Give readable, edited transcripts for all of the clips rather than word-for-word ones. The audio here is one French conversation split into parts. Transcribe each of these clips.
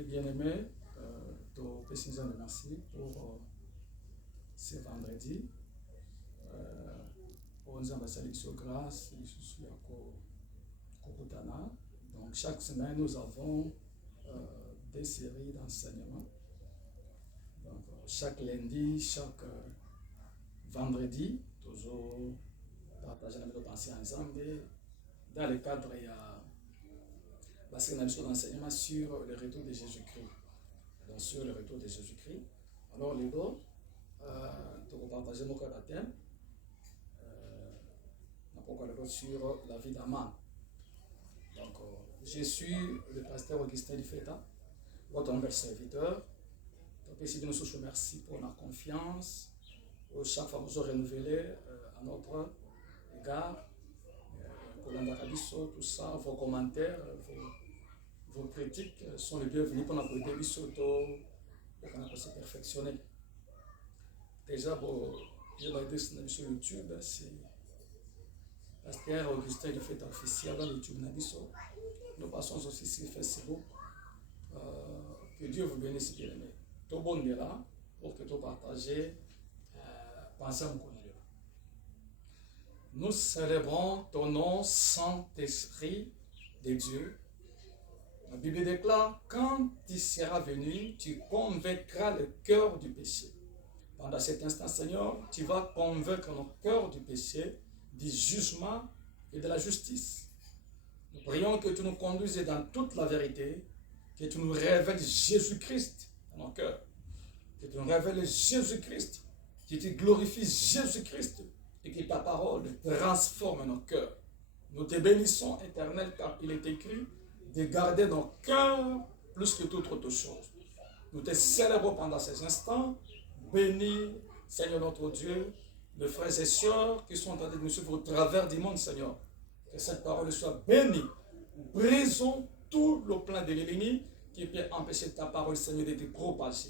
Oui, bien-aimé, to pesins merci pour ce vendredi. On a basali sur grâce, Kokotana. Donc chaque semaine, nous avons des séries d'enseignement. Donc chaque lundi, chaque vendredi, toujours partager la méthode pensée ensemble. Dans le cadre, il y a d'enseignement sur le retour de Jésus-Christ. Donc sur le retour de Jésus-Christ. Alors les deux, tu vas partager nos baptêmes. Sur la vie d'Aman. Donc, je suis le pasteur Augustin Lifeta, votre humble serviteur. Donc, ici, nous vous remercie pour la confiance. Chaque fois, vous renouvelé à notre égard. Tout ça, vos commentaires, vos critiques sont les bienvenus pour notre début surtout pour qu'on puisse se perfectionner. Déjà, je vais dire sur YouTube, c'est Pasteur Augustin Lifeta officiel dans YouTube Nabiso. Nous passons aussi sur Facebook. Que Dieu vous bénisse, bien-aimés. Tout bon est là pour que tout partagez. Pensez à me connaître. Nous célébrons ton nom, Saint-Esprit de Dieu. La Bible déclare, quand tu seras venu, tu convaincras le cœur du péché. Pendant cet instant, Seigneur, tu vas convaincre nos cœurs du péché, du jugement et de la justice. Nous prions que tu nous conduises dans toute la vérité, que tu nous révèles Jésus-Christ dans nos cœurs, que tu nous révèles Jésus-Christ, que tu glorifies Jésus-Christ et que ta parole transforme nos cœurs. Nous te bénissons, Éternel, car il est écrit de garder nos cœurs plus que toute autre chose. Nous te célébrons pendant ces instants. Bénis, Seigneur notre Dieu, mes frères et sœurs qui sont en train de nous suivre au travers du monde, Seigneur. Que cette parole soit bénie. Brisons tout le plan de l'ennemi qui peut empêcher ta parole, Seigneur, de te propager.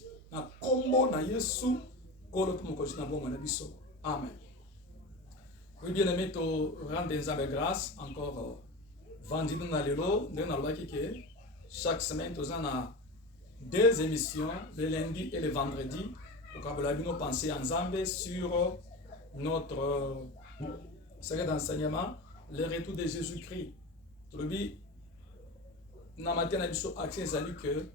Amen. Oui, bien-aimé, tu rends des grâce encore. Vendredi, nous allons chaque semaine, nous avons deux émissions, le lundi et le vendredi, pour que nous pensions ensemble sur notre série d'enseignement, le retour de Jésus-Christ. Dans la matin, nous avons accès à que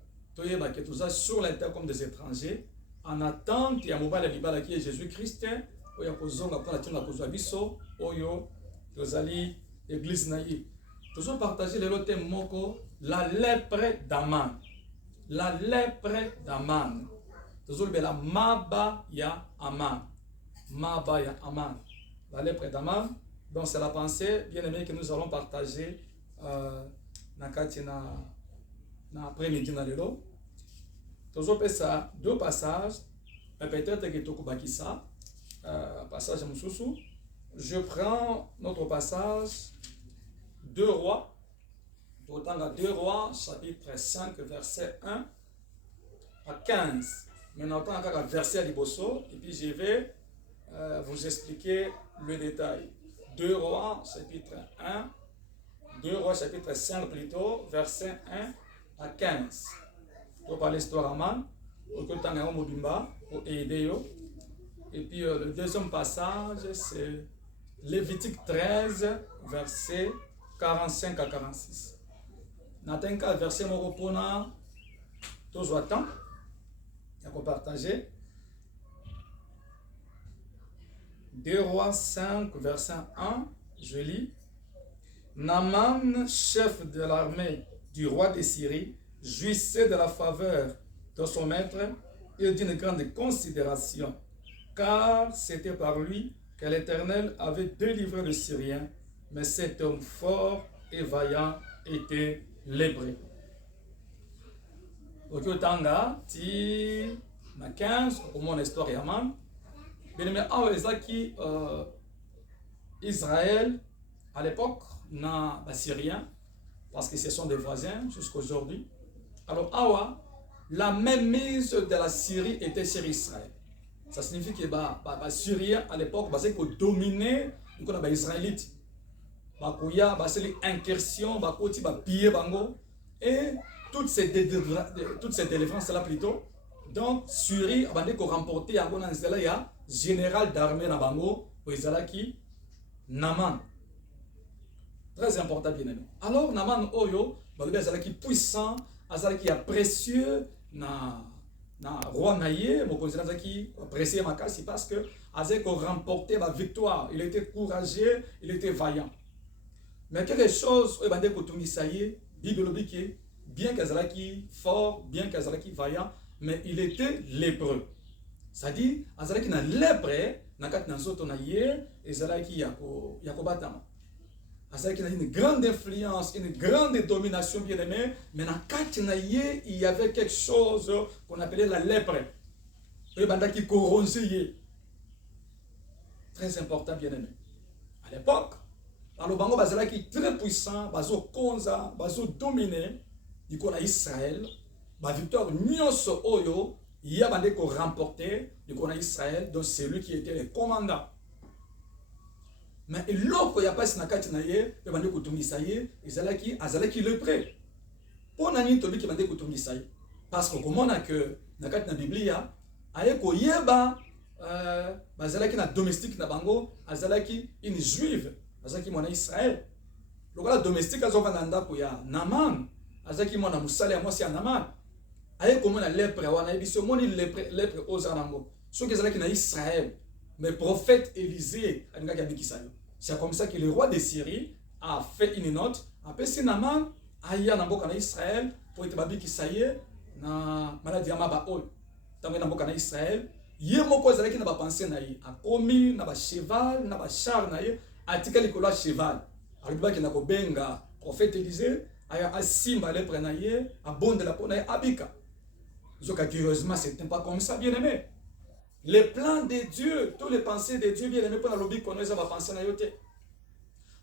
tu es sur la terre comme des étrangers, en attente, il y a un mobile qui est Jésus-Christ, il y a l'église naïve. Toujours partager le thème moko, la lèpre d'Aman. La lèpre d'Aman. Toujours la maba ya Aman. Maba ya Aman. La lèpre d'Aman. Donc c'est la pensée bien aimée que nous allons partager dans l'après-midi dans le lot. Toujours ça deux passages. Peut-être que tu as ça. Passage à Moussoussou. Je prends notre passage 2 Rois. Autant à 2 Rois, chapitre 5, verset 1 à 15. Maintenant, autant à verset à Liboso, et puis je vais vous expliquer le détail. 2 Rois, chapitre 1, 2 Rois, chapitre 5 plutôt, verset 1 à 15. Pour parler l'histoire Aman, pour que tu aies un mobimba, pour aider. Et puis le deuxième passage, c'est Lévitique 13, verset 45 à 46. Natenka verset Moropona, toujours temps, il y a qu'on partager. 2 Rois 5, verset 1, je lis. Naaman, chef de l'armée du roi de Syrie, jouissait de la faveur de son maître et d'une grande considération, car c'était par lui que l'Éternel avait délivré le Syrien, mais cet homme fort et vaillant était l'Hébreu. Ok, Tanga, ti na 15, pour mon histoire Yaman. Bien aimé, Israël, à l'époque, n'a pas Syrien, parce que ce sont des voisins jusqu'à aujourd'hui. Alors, la mainmise de la Syrie était sur Israël. Ça signifie que les Syriens, à l'époque, ils dominaient les Israélites. Il y a des incursions, et toutes ces délivrances-là plutôt. Donc, Syrie, avant de remporter, il y a général d'armée na bango, qui Naman. Très important, bien aimé. Alors, Naman Oyo, qui puissant, qui est précieux, na roi naïe, mon conseiller qui apprécié ma casse, parce que Azek remporté la victoire. Il était courageux, il était vaillant. Mais quelque chose, Bible dit bien qu'Azalaki fort, bien qu'Azalaki vaillant, mais il était lépreux. C'est-à-dire, Azalaki na lèpre, na kat na zoto na ye, Azalaki yakobatama. Azalaki na une grande influence, une grande domination, bien aimé, mais na kat na ye, il y avait quelque chose qu'on appelait la lèpre. Et bandaki corrosé. Très important, bien aimé. À l'époque, dans le Bango Bazalaki très puissant, bazo konza, bazo dominé, du coup, Israël, la victoire nyonso oyo, il y a bandé qu'on remporté, du coup, Israël, donc c'est lui qui était le commandant. Mais l'autre, il n'y a pas si nakati na ye, il bandé qu'on tungisaye, azalaki le prêt. Pour nani tobi qui bandé qu'on tungisaye, parce que comme on a que nakati na Biblia, aye ko yeba, bazalaki na domestique na bango, azalaki une juive. Azaki mwana Israël. Lokola domestique azovanda ndako ya Naman. Azaki mwana musale ya mwasi ya Naman. Aye komona lèpre wana ebiso moni lèpre ozanango. Soki azalaki na Israël, mais prophète Élisée alingaki abikisa yo. C'est comme ça que le roi de Syrie a fait une note, apesi Naman aya na mboka na Israël pour ete babikisa ye na maladie ya maba oyo. Tango na mboka na Israël, ye moko azalaki na ba pensée na ye, akomi na ba cheval, na ba char na ye. Atika likolo cheval. Alibaki na kobenga prophète Élisée, aya asimba le prenaye, abonde la ponaye abika. Zoka curieusement, c'était pas comme ça, bien aimé. Les plans de Dieu, tous les pensées de Dieu, bien aimé, pour la lobby qu'on va penser na yote.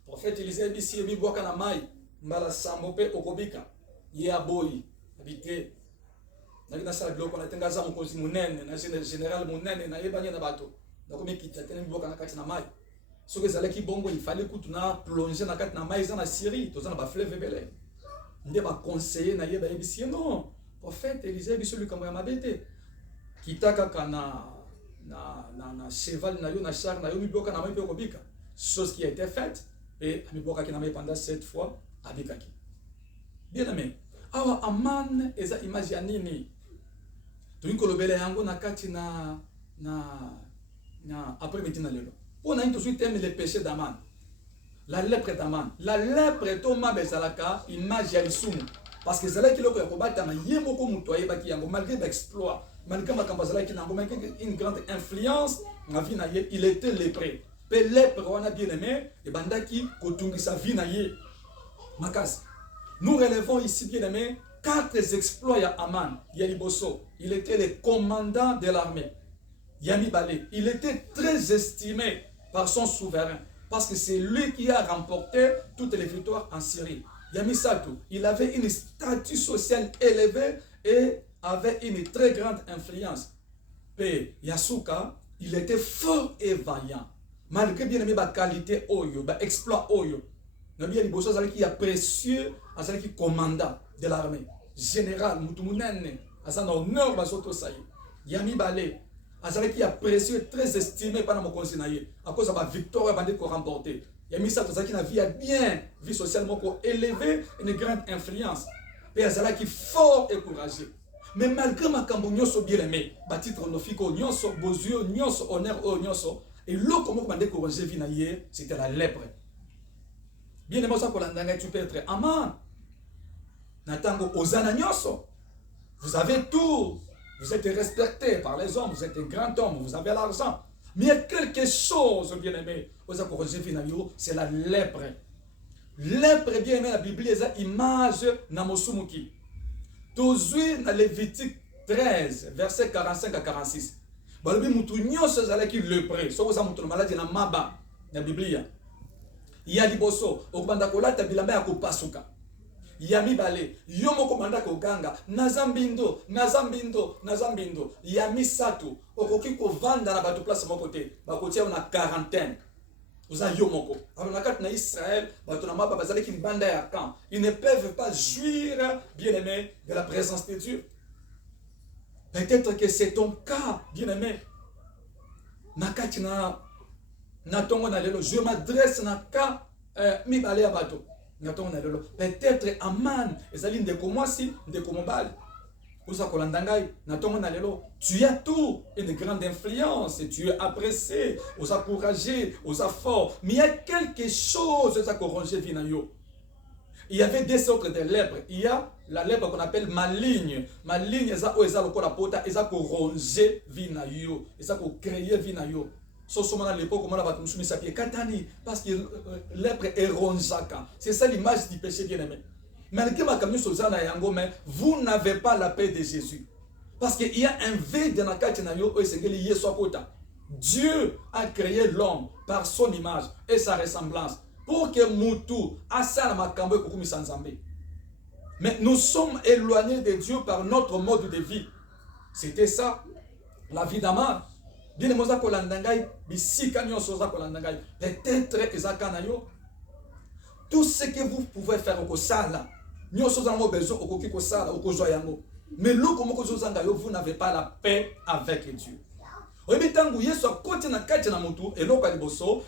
Prophète Élisée bisi ebi boka na mai, mbala samope okobika. Ye aboyi, habité. Na sala biloko na tengaza mokozi munene, na général munene na yebanya na bato. Na komi kitatene boka na kati na mai. Ce que zalaki bongo il fallait que tu na plonger na kat na maïza na Syrie to na ba fleuve belé ndé ba conseiller na yeba ebisi non prophète Élisée biso lui kamwa mabete kitaka kana na cheval na yo na char na yo miboka na mai pe kobika chose qui a été faite et miboka ki na mai pendant 7 fois abika ki bien aimé awa aman eza image ya nini to inkolobele yango na kati na après metina lelo. On a toujours thème le péché d'Aman. La lèpre d'Aman. La lèpre est au Mabé Zalaka, image Yalisum. Parce que Zalaki loko yakobata na yemoko mutoye baki yango malgré l'exploit, malgré makamba Zalaki nango malgré une grande influence, na vie na ye, il était lépré. Pe lèpre on a bien aimé et bandaki kotungi sa vie na ye. Makas. Nous relevons ici bien aimé 4 exploits à Aman. Yaliboso, il était le commandant de l'armée. Yami Balé, il était très estimé par son souverain, parce que c'est lui qui a remporté toutes les victoires en Syrie. Yami Satou, il avait une statut social élevée et avait une très grande influence. Et Yasuka, il était fort et vaillant. Malgré bien aimé, qualité oyo, exploit oyo. Nabi Aliboso, qui est précieux, qui est commandant de l'armée. Général, Moutumunene, Asan honneur, Basoto Saï. Yami Balé, qui est précieux, très estimé par mon conseiller, à cause de la victoire qu'on a remportée. Il y a mis ça, qui a une vie bien, vie socialement élevée, une grande influence. Et Azala qui est fort et courageux. Mais malgré ma cambonioso bien aimé, titre nofiko, nyonso, beaux yeux, nyonso, honneur, nyonso, et l'eau comme on a découragé vinaillé, c'était la lèpre. Bien aimé, ça pour l'andanga, tu peux être aman. Natango, ozana nyonso. Vous avez tout. Vous êtes respecté par les hommes, vous êtes un grand homme, vous avez l'argent. Mais il y a quelque chose, bien aimé, c'est la lèpre. Lèpre, bien aimé, la Bible, c'est image namosumuki. Toujours dans Lévitique 13, verset 45 à 46. Balobi mutu nyonso zalaki lépreux. Soko za mutu maladi na maba na Biblia. Ya liboso, okubanda kolata bilamba ya kopasuka. Yami Balé, yomo komanda koganga, nazambindo. Yami Sato, okoki ko vanda na bato place mon côté, bakotia na quarantaine. Alors, dans Israël, ils ne peuvent pas jouir, bien aimé, de la présence de Dieu. Peut-être que c'est ton cas, bien aimé. Je m'adresse à cas mibale abato. Peut-être Aman, ezali ndeko mwasi, ndeko mobali. Tu as tout, une grande influence, tu es apprécié, aux encouragé, aux forts. Mais il y a quelque chose qui a corrigé Vinayo. Il y avait des sortes de lèpres. Il y a la lèpre qu'on appelle maligne. Maligne, ils ont corrigé Vinayo. Ils ont créé Vinayo. À l'époque, parce que lèpre est ronjaka. C'est ça l'image du péché bien-aimé. Mais vous n'avez pas la paix de Jésus. Parce qu'il y a un vide dans la Katinayo. Dieu a créé l'homme par son image et sa ressemblance. Pour que Moutou, mais nous sommes éloignés de Dieu par notre mode de vie. C'était ça, la vie d'Amar. Peut-être tout ce que vous pouvez faire au Sala, mais vous n'avez pas la paix avec Dieu.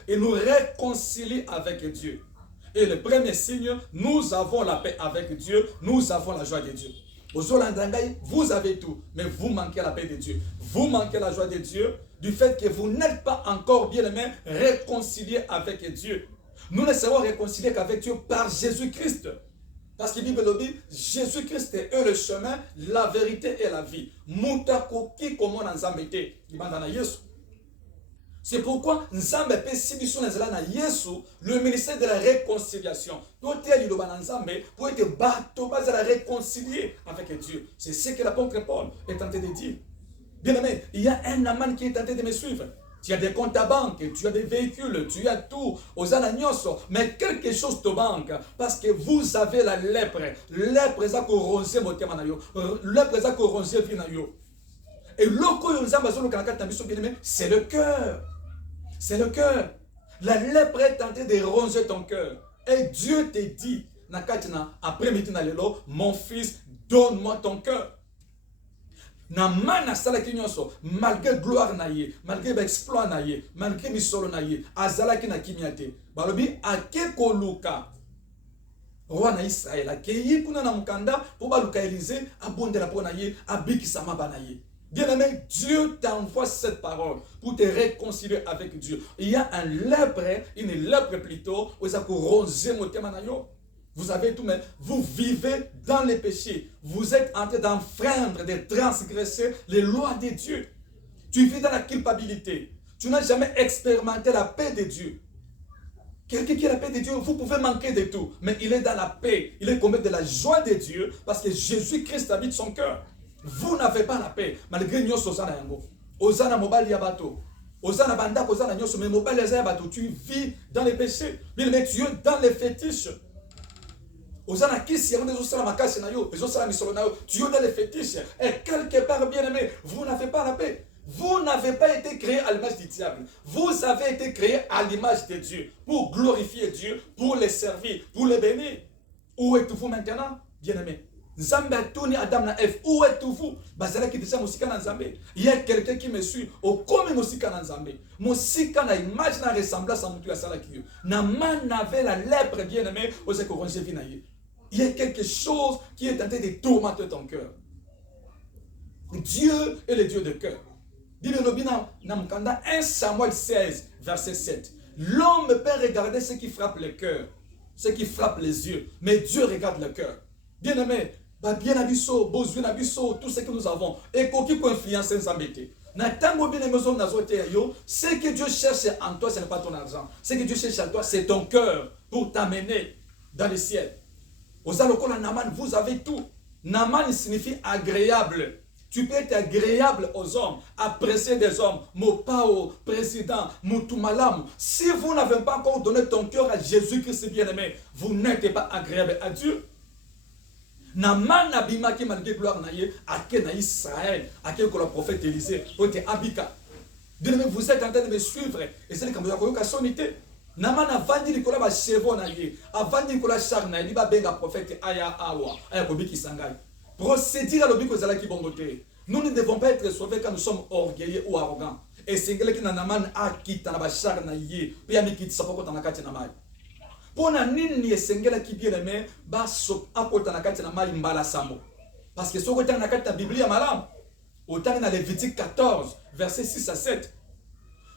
Et nous réconcilie avec Dieu. Et le premier signe, nous avons la paix avec Dieu, nous avons la joie de Dieu. Vous avez tout, mais vous manquez la paix de Dieu. Vous manquez la joie de Dieu du fait que vous n'êtes pas encore bien aimé réconcilié avec Dieu. Nous ne serons réconciliés qu'avec Dieu par Jésus-Christ. Parce que la Bible dit, Jésus-Christ est le chemin, la vérité et la vie. C'est pourquoi le ministère de la réconciliation pour être réconcilié avec Dieu. C'est ce que l'apôtre Paul est tenté de dire. Bien aimé, il y a un amant qui est tenté de me suivre. Tu as des comptes à banque, tu as des véhicules, tu as tout, aux anagnosos, mais quelque chose te manque parce que vous avez la lèpre. Lèpre est corrosée, lèpre est corrosée, et c'est le cœur. C'est le cœur. La lèpre est tentée de ronger ton cœur. Et Dieu te dit, après-midi, mon fils, donne-moi ton cœur. Malgré gloire naïe, malgré exploit naïe, malgré misolo naïe, azalaki na kimiate. Balobi akeko luka. Roi na Israël akeyi kuna na mukanda pour baluka Élisée abondela po naïe, abikisama banaïe. Bien-aimé, Dieu t'envoie cette parole pour te réconcilier avec Dieu. Il y a un lèpre, une lèpre plutôt, vous avez tout, mais vous vivez dans les péchés. Vous êtes en train d'enfreindre, de transgresser les lois de Dieu. Tu vis dans la culpabilité. Tu n'as jamais expérimenté la paix de Dieu. Quelqu'un qui a la paix de Dieu, vous pouvez manquer de tout, mais il est dans la paix. Il est comblé de la joie de Dieu parce que Jésus-Christ habite son cœur. Vous n'avez pas la paix, malgré nous, Osana mobile yabato. Osana banda, Osana nyoso, mais mobile yabato. Tu vis dans les péchés, mais tu es dans les fétiches. Osana kisi, tu es dans les fétiches. Et quelque part, bien aimé, vous n'avez pas la paix. Vous n'avez pas été créé à l'image du diable. Vous avez été créé à l'image de Dieu. Pour glorifier Dieu, pour les servir, pour les bénir. Où êtes-vous maintenant, bien aimé? Nzambe atoni Adam na Eve. Où êtes-vous? Bazalaki déjà musika na Nzambe. Il y a quelqu'un qui me suit. Au comme musika na Nzambe. Musika na image na ressemblance à mutu ya salaki. Na man avait la lèpre bien aimé. Ose koronje vinaye. Il y a quelque chose qui est tenté de tourmenter ton cœur. Dieu est le Dieu de cœur. Bible lobina na mukanda 1 Samuel 16 verset 7. L'homme peut regarder ce qui frappe le cœur, ce qui frappe les yeux, mais Dieu regarde le cœur. Bien aimé, bien abisso, besoin abisso, tout ce que nous avons, et qui peut influencer nos embêtés. Ce que Dieu cherche en toi, ce n'est pas ton argent. Ce que Dieu cherche en toi, c'est ton cœur pour t'amener dans le ciel. Vous avez tout. Naman signifie agréable. Tu peux être agréable aux hommes, apprécier des hommes, Mopao, président, Moutumalam. Si vous n'avez pas encore donné ton cœur à Jésus-Christ bien-aimé, vous n'êtes pas agréable à Dieu. Naman abimaki malgré gloire naïe, ake na Israël, ake que le prophète Élisée, ote abika. Bien-aimé, vous êtes en train de me suivre, et c'est le camp de la sonité. Naman avandi likola ba chevo na ye, avandi likola char na ye, li ba benga prophète aya awa, aya kobiki sangai. Procédure à l'obiko zala ki bongote. Nous ne devons pas être sauvés quand nous sommes orgueilleux ou arrogants. Et c'est que na naman a kita na ba char na ye, pe ya mikiti sapoko na kati na mai. Pona nini esengela ki bien aimé, ba so akota na kati na mai mbala samo. Parce que soko tanga na kati na Biblia malam. Autant dans Lévitique 14, versets 6 à 7.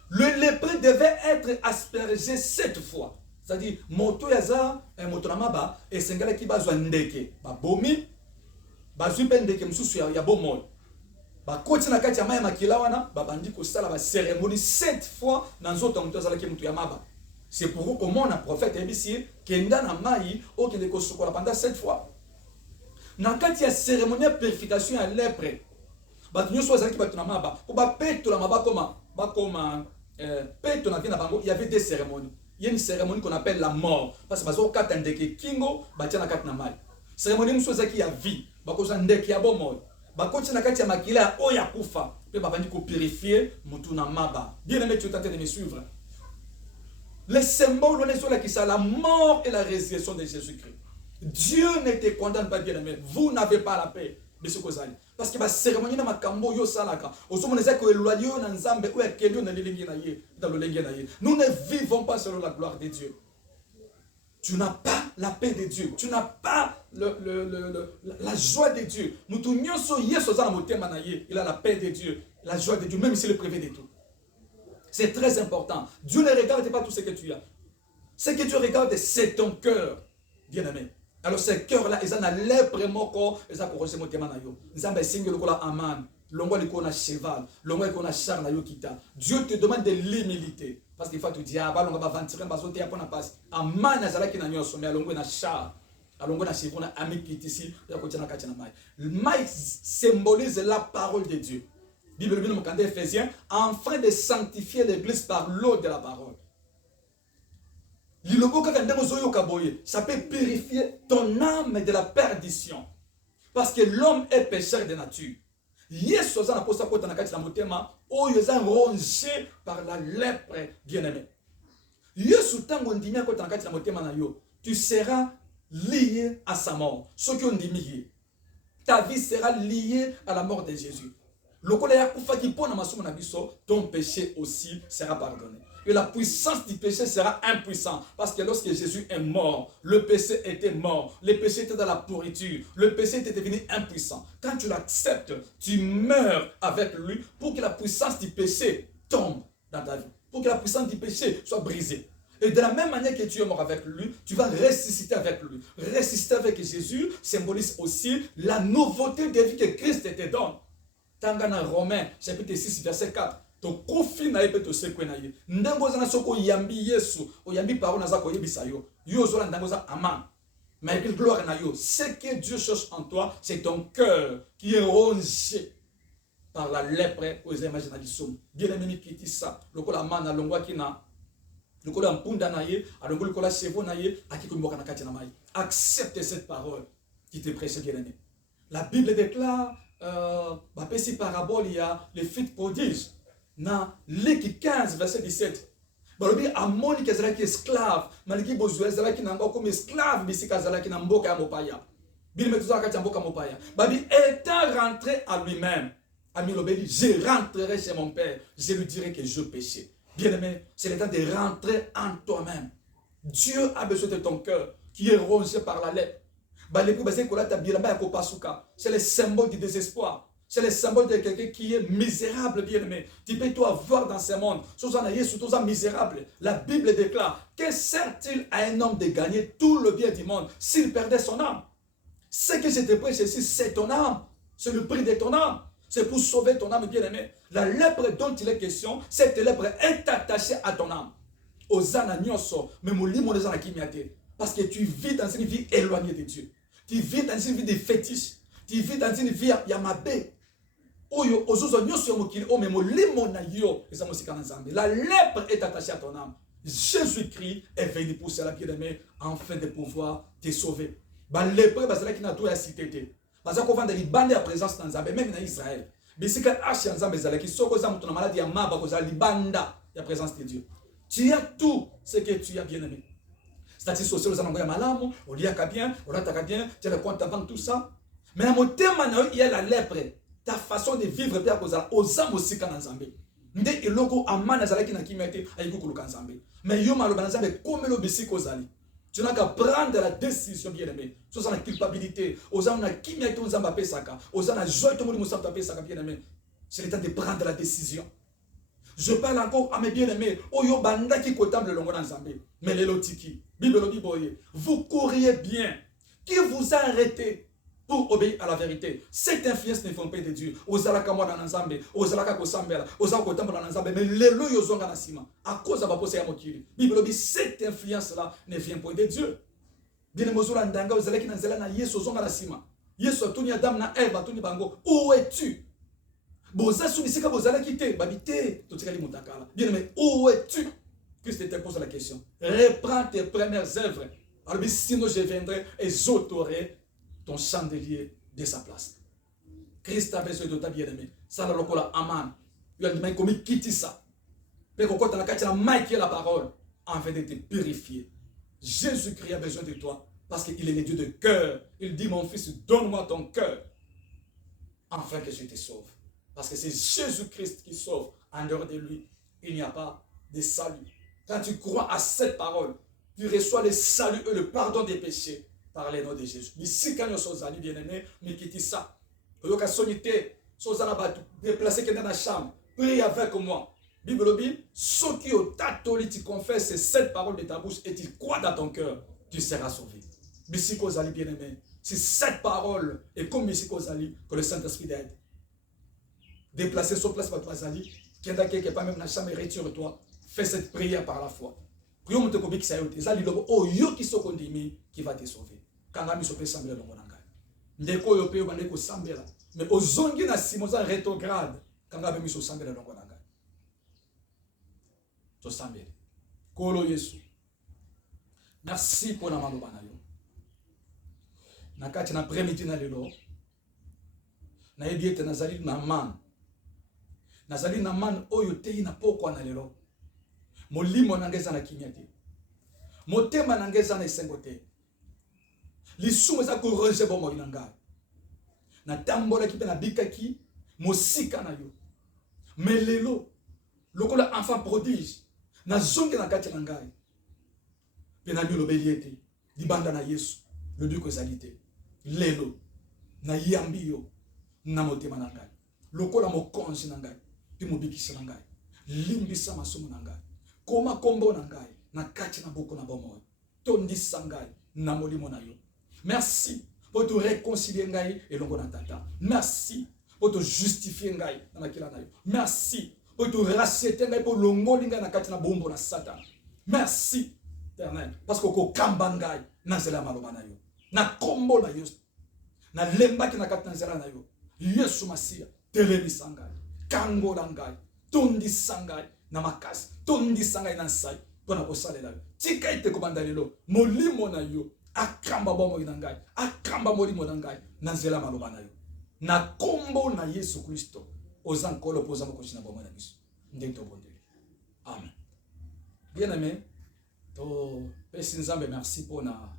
Le lépreux devait être aspergé 7 fois. C'est-à-dire, moto yaza, moto namaba, et sengala ki bazwa ndeke. Ba bomi, bazwi pe ndeke msusu ya bomol. Ba koti na kati ya maya makila wana, ba bandi ko sala ba cérémonie 7 fois dans nzoto moto zala ki mutu ya maba. C'est pour comment on a prophète ebisi kenda na mai o kende ko sukola pendant 7 fois. Na kati ya cérémonie de purification ya lèpre. Ba tunyo so zala ki batuna maba, ko ba peto la maba koma peto na vina bango, il y avait des cérémonies. Il y a une cérémonie qu'on appelle la mort parce que bazo kata ndeke kingo batia na kati na mai. Cérémonie msoza ki ya vie, bakoza ndeke ya bomol. Bakoti na kati ya makila oya kufa, pe babandi ko purifier mutu na maba. Bien aimé, tu es en train de me suivre. Les symboles on est sur la mort et la résurrection de Jésus-Christ. Dieu ne te condamne pas, bien aimé. Vous n'avez pas la paix. Parce que la cérémonie na makambo yo salaka. Nous ne vivons pas selon la gloire de Dieu. Tu n'as pas la paix de Dieu. Tu n'as pas la joie de Dieu. Il a la paix de Dieu, la joie de Dieu, même s'il est privé de tout. C'est très important. Dieu ne regarde pas tout ce que tu as. Ce que tu regardes, c'est ton cœur, bien-aimé. Alors ce cœur-là, ils ont lèpre moko, ils ont corrosé mon téman na yo. Ils ont besingé le kola aman, l'ongwa le kona cheval, l'ongwa le kona char na yo kita. Dieu te demande de l'humilité. Parce qu'il faut te dire, ah bah l'ongwa va ventirer, bah zote yapona passe. Aman na zala ki na nyoso, mais l'ongwa na char, l'ongwa na cheval na ami kiti si, ya kotia na katia na mai. Le mai symbolise la parole de Dieu. Bible nous dit Éphésiens, afin de sanctifier l'église par l'eau de la parole. Ça peut purifier ton âme de la perdition. Parce que l'homme est pécheur de nature. Yesu a posé la kati na motema, o yeza rongé par la lèpre bien-aimé. Yesu tango ndimia ko na kati na motema na yo, tu seras lié à sa mort. Ce qui on dit, ta vie sera liée à la mort de Jésus. Ton péché aussi sera pardonné. Et la puissance du péché sera impuissante. Parce que lorsque Jésus est mort, le péché était mort. Le péché était dans la pourriture. Le péché était devenu impuissant. Quand tu l'acceptes, tu meurs avec lui pour que la puissance du péché tombe dans ta vie. Pour que la puissance du péché soit brisée. Et de la même manière que tu es mort avec lui, tu vas ressusciter avec lui. Ressusciter avec Jésus symbolise aussi la nouveauté de vie que Christ te donne. Tangana Romains, chapitre 6, verset 4. To kofi na ebe to sekwe na ye. Ndengo za na soko yambi Yesu, o yambi parole na za ko yebisa yo. Yo zola ndengo za aman. Mais quelle gloire na yo. Ce que Dieu cherche en toi, c'est ton cœur qui est rongé par la lèpre aux images na lisom. Bien aimé qui dit ça. Lokola mana longwa kina. Lokola mpunda na ye, alongo lokola chevo na ye, akiko mboka na kati na mai. Accepte cette parole qui te prêche, bien aimé. La Bible déclare si parabole il y a les fils prodiges. Dans Luc 15, verset 17. Balobi amoni kezalaki esclave, maliki bozwe zalaki nanga comme esclave bisika zalaki na mboka ya mopaya. Bili metuza kati ya mboka mopaya. Babi étant rentré à lui-même, ami lobeli, je rentrerai chez mon père, je lui dirai que je péchais. Bien-aimé, c'est le temps de rentrer en toi-même. Dieu a besoin de ton cœur qui est rongé par la lèpre. C'est le symbole du désespoir. C'est le symbole de quelqu'un qui est misérable, bien-aimé. Tu peux toi voir dans ce monde. Surtout misérable. La Bible déclare: que sert-il à un homme de gagner tout le bien du monde s'il perdait son âme? Ce que je te prêche ici, c'est ton âme. C'est le prix de ton âme. C'est pour sauver ton âme, bien-aimé. La lèpre dont il est question, cette lèpre est attachée à ton âme. Osana nyoso, mais parce que tu vis dans une vie éloignée de Dieu. Tu vis dans une vie de fétiche. Tu vis dans une vie yamabe. La lèpre est attachée à ton âme. Jésus-Christ est venu pour cela, bien-aimé, afin de pouvoir te sauver. La lèpre, c'est qui n'a tout à citer. Parce qu'on va dans les présence dans Zambé, même en Israël. Mais si quand H en Zambé, qui sont maladie à Maba, la présence de Dieu. Tu as tout ce que tu as, bien-aimé. C'est-à-dire, social, vous allez malamu, on lit bien, on l'attaque bien, tu as le compte avant tout ça. Mais à mon thème, il y a la lèpre. Ta façon de vivre, tu as aux âmes aussi quand on nde eloko amana zalaki na kimete ayiko kuluka nzambe. Mais yo maloba na nzambe comme le bisiko zali. Tu n'as qu'à prendre la décision, bien-aimé. Sans la culpabilité, aux âmes na kimete nzamba pesaka, aux âmes na joie to moli musamba pesaka, bien-aimé. C'est le temps de prendre la décision. Je parle encore à mes bien-aimés. Oyo banda ki kotamble longo na nzambe. Mais les lotiki, Bible lo biboye. Vous courriez bien. Qui vous a arrêté pour obéir à la vérité? Cette influence ne vient pas de Dieu. Ozalaka mwa na nzambe, ozalaka kosambela, ozalaka kotambola na nzambe, mais lelo yozonga na sima. À cause de la posée à mokili. Bible dit cette influence là ne vient pas de Dieu. Bien mozola ndanga ozalaki na nzela na Yesu ozonga na sima. Yesu atuni Adam na Eve atuni bango. Où es-tu? Boza subisika bozalaki te, babité, totikali mutakala. Bien mais où es-tu? Christ te pose la question. Reprends tes premières œuvres. Alors sinon je viendrai et j'ôterai ton chandelier de sa place. Christ a besoin de ta bien-aimée. Ça la lokola aman. Il a dit comme quitte ça. Mais quand on a caché la main qui est la parole, afin de te purifier. Jésus-Christ a besoin de toi parce qu'il est le Dieu de cœur. Il dit mon fils, donne-moi ton cœur afin que je te sauve. Parce que c'est Jésus-Christ qui sauve. En dehors de lui, il n'y a pas de salut. Quand tu crois à cette parole, tu reçois le salut et le pardon des péchés. Par le nom de Jésus. Ici, quand nous sommes allés, bien-aimés, nous quittons ça. Nous avons sonité, nous avons déplacé dans la chambre. Prie avec moi. Bible dit, ceux qui ont tatoli, tu confesses cette parole de ta bouche et tu crois dans ton cœur, tu seras sauvé. Ici, nous allons, bien-aimés, c'est cette parole, et comme ici, nous allons, que le Saint-Esprit d'aide. Déplacer sur place par toi, Zali, qui est quelque part même dans la chambre, retire-toi. Fais cette prière par la foi. Prions te kobi kisayote. Zali lobo o yo ki so kondimi qui va te sauver. Kanga mi so pe sambela longo nanga. Ndeko yo pe bande ko sambela. Mais ozongi na simoza rétrograde. Kanga mi so sambela longo nanga. To sambela. Kolo Yesu. Merci pour na maloba na yo. Nakati na premiti na lelo. Na yebiete nazali na man. Nazali na man oyo te na poko na lelo. Molimo nangeza na kimia te. Motema nangeza na esengo te. Lisumu eza korange bomo inanga. Na tambola ki pe na bikaki mosika na yo. Melelo lokola enfant prodige na zonge na kati na ngai. Pe na mi lobeliete di banda na Yesu le duko ezalite. Lelo na yambi yo na motema na ngai. Lokola mokonzi na ngai. Pi mobikisi na ngai. Limbisa masomo na ngai. Koma kombo na ngai na kati na boko na bomo. Tondi sangai na molimo na yo. Merci pour te réconcilier ngai et longo na tata. Merci pour te justifier ngai na makila na yo. Merci pour te racheter ngai pour longo linga na kati na bombo na Satan. Merci Éternel parce que ko kamba ngai na zela maloba na yo. Na kombo na yo. Na lemba ki na kati na zela na yo. Yesu Masia telemi sangai. Kango na ngai. Tondi sangai na makasi. Tondi sangai na sai. Pona kosalela. Tika ite kobanda lelo. Molimo na yo. Akamba bomo na ngai. Akamba molimo na ngai. Na nzela maloba na yo. Na kombo na Yesu Kristo. Ozankolo poza mokochina bomo na biso. Ndento bondeli. Amen. Bien aimé. To pesi nzambe merci pour na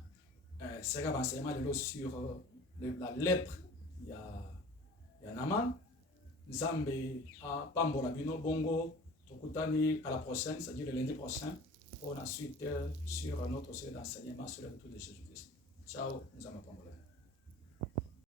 sera enseignement lelo sur la lèpre. Il y a Naman. Nzambe a pambola bino bongo. Tokutani à la prochaine, c'est-à-dire le lundi prochain, pour la suite sur notre série d'enseignement sur le retour de Jésus-Christ. Ciao, nous allons pas